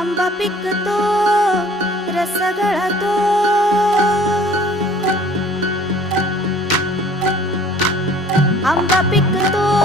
आंबा पिकतो रस गळतो आंबा पिकतो